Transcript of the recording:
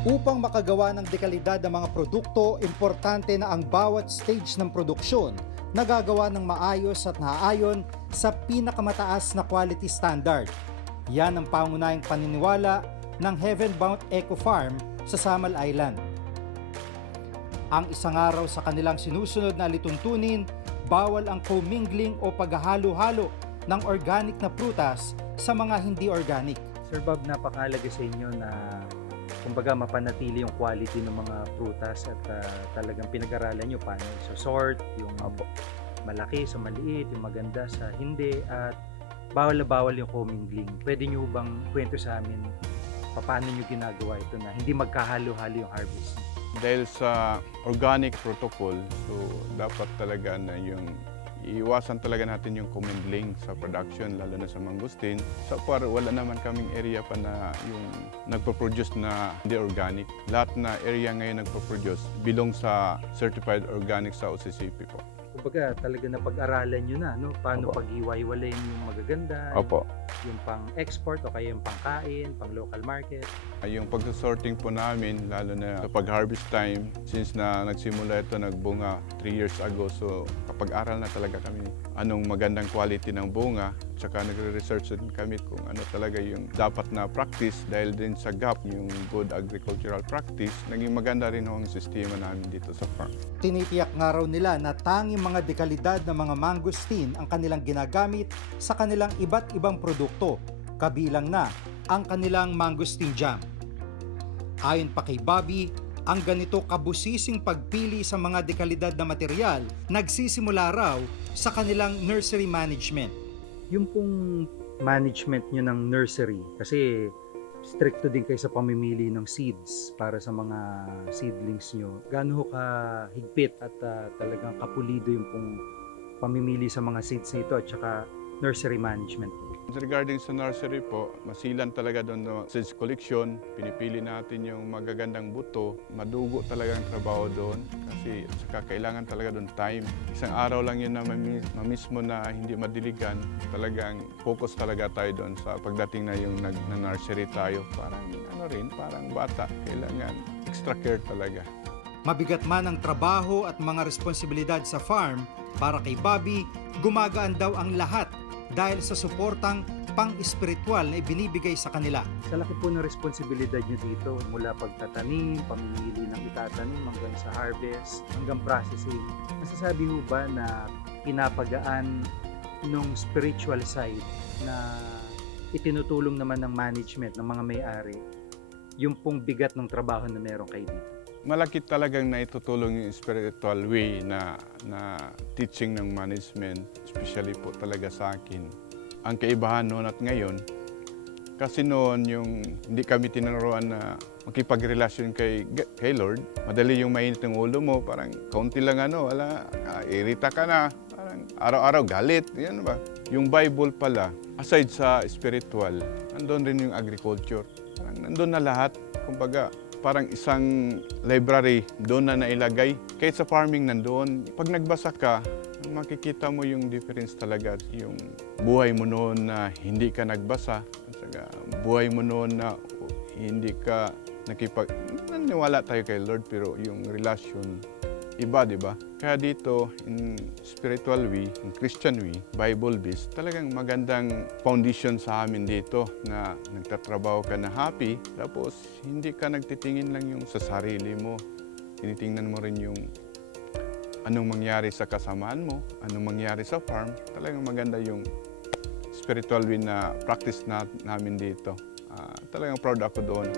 Upang makagawa ng dekalidad ng mga produkto, importante na ang bawat stage ng produksyon nagagawa ng maayos at naaayon sa pinakamataas na quality standard. Yan ang pangunahing paniniwala ng Heavenbound Eco Farm sa Samal Island. Ang isang araw sa kanilang sinusunod na lituntunin, bawal ang commingling o paghahalo-halo ng organic na prutas sa mga hindi organic. Sir Bob, napakahalaga sa inyo na kumbaga mapanatili yung quality ng mga prutas at ah, talagang pinag-aralan nyo paano so sort, yung malaki sa maliit, yung maganda sa hindi at bawal na bawal yung commingling. Pwede nyo bang kwento sa amin paano nyo ginagawa ito na hindi magkahalo-halo yung harvest? dahil sa organic protocol, so dapat talaga na yung iiwasan talaga natin yung commingling sa production, lalo na sa mangustin. So far, wala naman kaming area pa na yung nagpo-produce na hindi organic. Lahat na area ngayon nagpo-produce belong sa certified organic sa OCCP po. Kumbaga talaga na pag-aralan nyo na, no? Paano Opo. pag-iwa-iwalayin yung magaganda, Opo. yung pang-export o kaya yung pang-kain, pang-local market. Yung pagsasorting po namin, lalo na sa pag-harvest time, since na nagsimula ito, nagbunga 3 years ago, so kapag-aral na talaga kami anong magandang quality ng bunga, tsaka nagre-research din kami kung ano talaga yung dapat na practice dahil din sa GAP, yung Good Agricultural Practice, naging maganda rin ang sistema namin dito sa farm. Tinitiyak nga raw nila na tanging mga dekalidad ng mga mangosteen ang kanilang ginagamit sa kanilang iba't ibang produkto, kabilang na ang kanilang mangosteen jam. Ayon pa kay Bobby, ang ganito kabusising pagpili sa mga dekalidad na material nagsisimula raw sa kanilang nursery management. Yung pong management nyo ng nursery, kasi stricto din kayo sa pamimili ng seeds para sa mga seedlings nyo. Gaano ka higpit at ah, talagang kapulido yung pong pamimili sa mga seeds nito at saka nursery management. Regarding sa nursery po, masilan talaga doon no, seeds collection. Pinipili natin yung magagandang buto. Madugo talaga ang trabaho doon kasi saka kailangan talaga doon time. Isang araw lang yun na mami- mamiss mo na hindi madiligan. Talagang focus talaga tayo doon sa pagdating na yung nag, na nursery tayo. Parang ano rin, parang bata. Kailangan extra care talaga. Mabigat man ang trabaho at mga responsibilidad sa farm, para kay Bobby, gumagaan daw ang lahat dahil sa suportang pang-espiritual na ibinibigay sa kanila. Sa laki po ng responsibilidad nyo dito, mula pagtatanim, pamimili ng itatanim hanggang sa harvest, hanggang processing. Masasabi mo ba na pinapagaan nung spiritual side na itinutulong naman ng management, ng mga may-ari, yung pong bigat ng trabaho na meron kayo dito? Malaki talagang naitutulong yung spiritual way na, na teaching ng management, especially po talaga sa akin. Ang kaibahan noon at ngayon, kasi noon yung hindi kami tinuruan na makipagrelasyon kay, kay Lord, madali yung mainit ng ulo mo, parang kaunti lang ano, wala, ah, irita ka na, parang araw-araw galit, yan ba? Yung Bible pala, aside sa spiritual, nandun rin yung agriculture. Parang nandun na lahat, kumbaga, parang isang library doon na nailagay. Kahit sa farming nandoon, pag nagbasa ka, makikita mo yung difference talaga. Yung buhay mo noon na hindi ka nagbasa, saka buhay mo noon na hindi ka nakipag... Naniwala tayo kay Lord, pero yung relasyon, iba, di ba? Kaya dito, in spiritual way, in Christian way, Bible-based, talagang magandang foundation sa amin dito na nagtatrabaho ka na happy, tapos hindi ka nagtitingin lang yung sa sarili mo. Tinitingnan mo rin yung anong mangyari sa kasamaan mo, anong mangyari sa farm. Talagang maganda yung spiritual way na practice na, namin dito. Ah, talagang proud ako doon.